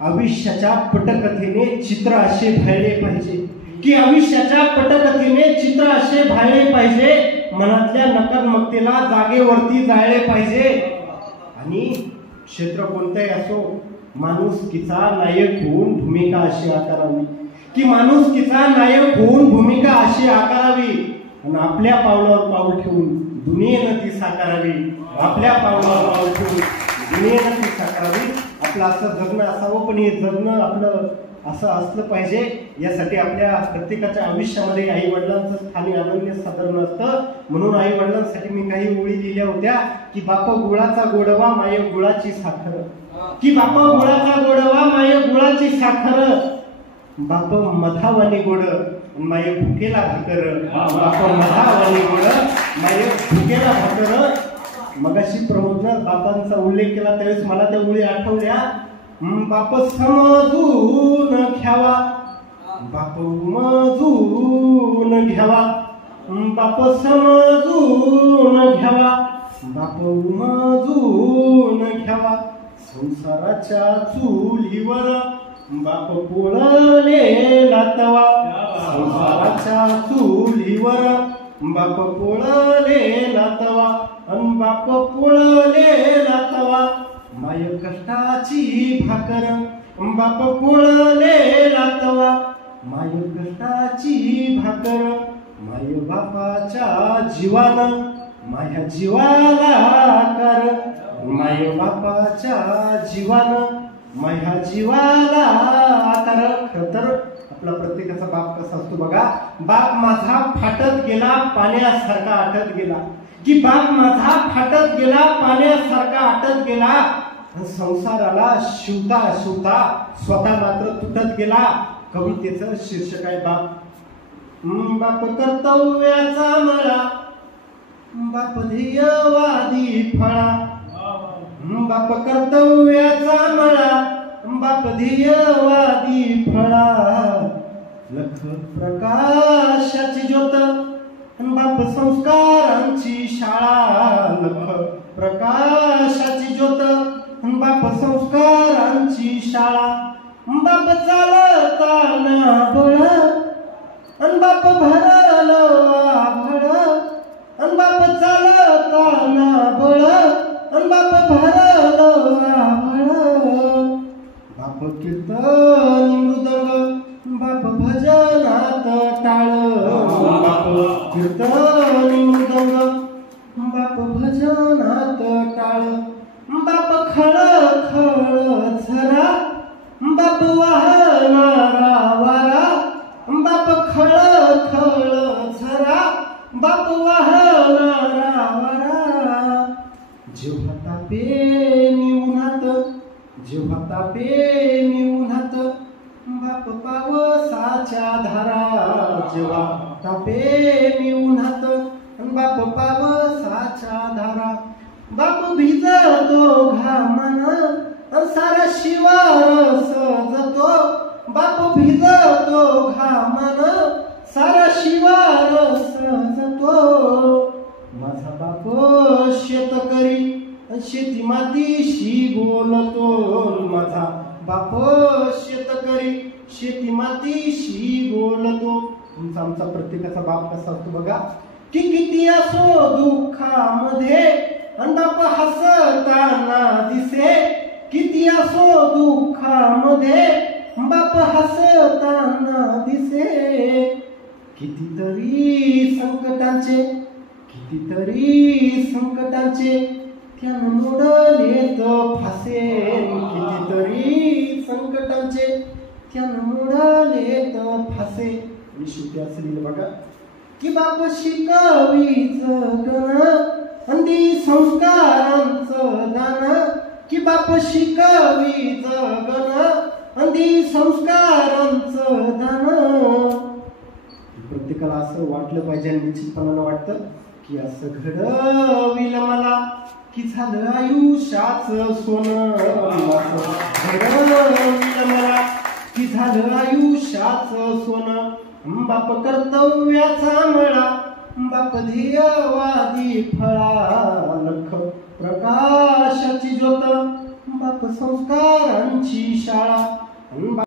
आयुष्याच्या पटकथेने चित्र असे भाळले पाहिजे, की आयुष्याच्या पटकथेने चित्र असे भाळले पाहिजे, मनातल्या नकारात्मकतेला जागेवरती जाळले पाहिजे. आणि क्षेत्र कोणतंही असो, माणुसकीचा नायक होऊन भूमिका अशी आकारावी, की माणुसकीचा नायक होऊन भूमिका अशी आकारावी. आणि आपल्या पावलावर पाऊल ठेवून दुनियेनं ती साकारावी. आपल्या पावलावर पाऊल ठेवून दुनियेनं ती साकारावी. आपलं असं जगणं असावं, पण हे जगणं आपलं असं असलं पाहिजे. यासाठी आपल्या प्रत्येकाच्या आयुष्यामध्ये आई वडिलांचं स्थान अनन्य साधारण असतं. म्हणून आई वडिलांसाठी मी काही ओळी लिहिल्या होत्या, की बाप गुळाचा गोडवा माय गुळाची साखर, की बाप गुळाचा गोडवा माय गुळाची साखर, बाप मधावानी गोड माय भुकेला भाकर, बाप मधावानी गोड माय भुकेला भाकर. मगाशी प्रमोदनं बापांचा उल्लेख केला त्यावेळेस मला त्या ओळी आठवल्या. बाप समजून घ्यावा, बाप समजून घ्यावा, बाप समजून घ्यावा, बाप समजून घ्यावा. संसाराच्या चुलीवर बाप पोळलेला तवा, संसाराच्या चुलीवर बाप पोळलेला तवा, अन बाप पोळलेला तवा, माय कष्टाची भाकर, बाप पोळलेला तवा, माय कष्टाची भाकर. माय बापाच्या जीवानं माझ्या जीवाला कर, माय बापाच्या जीवानं माझ्या जीवाला कर. खरं तर आपला प्रत्येकाचा बाप कसा असतो बघा. बाप माझा फाटत गेला पाण्यासारखा आटत गेला, की बाप माझा फाटत गेला पाण्यासारखा आटत गेला. संसाराला शिवता शिवता स्वतः मात्र तुटत गेला. कवितेचं शीर्षक आहे बाप. बाप कर्तव्याचा मळा, बाप ध्येयवादी फळा, बाप कर्तव्याचा मळा, बाप ध्येयवादी फळा. लख प्रकाशाची ज्योत, बाप संस्कारांची शाळा, लख प्रकाशाची ज्योत, बाप संस्कारांची शाळा. बाप चालताना बळ, अन बाप भरल आभळ, अन बाप चालताना बळ, अन बाप भरल आभळ. बाप कीर्तनी मृदंग, बाप भजनात टाळ, बाप कीर्तनी मृदंग, बाप भजनात टाळ. बाप खळ खळ झरा, बाप वाहणारा वारा, बाप खळ खळ झरा, बाप वाहणारा वारा. जेव्हा तापे मी उन्हात, जेव्हा तापे मी उन्हात, बाप पावसाच्या धारा, जेव्हा तापे मी उन्हात, बाप पावसाच्या धारा. बाप भिजतो घामानं, सारा शिवार सजतो, बाप भिजतो घामानं, सारा शिवार सजतो. माझा बाप शेतकरी शेती मातीशी बोलतो, माझा बाप शेतकरी शेती मातीशी बोलतो. तुमचा आमचा प्रत्येकाचा बाप कसा असतो बघा, की किती असो दुःखामध्ये अन बाप हसताना दिसे, किती असो दुःखामध्ये बाप हसताना दिसे. कितीतरी संकटांचे, कितीतरी संकटांचे त्यानं मोडलेत फासे, कितीतरी संकटांचे त्यानं मोडलेत फासे. आणि शेवटी असं लिहिलं बघा, की बाप शिकवीच गण, अंधी संस्कारांचं दान, की बाप शिकवीच गण, अंधी संस्कारांचं दान. प्रत्येकाला असं वाटलं पाहिजे आणि निश्चितपणानं वाटतं, की असं घडविल मला, की झालं आयुष्याचं सोनं. घडविल मला, की झालं आयुष्याचं सोनं. बाप कर्तव्याचा मळा, बाप ध्येयवादी फळा. लख प्रकाशाची ज्योत, बाप संस्कारांची शाळा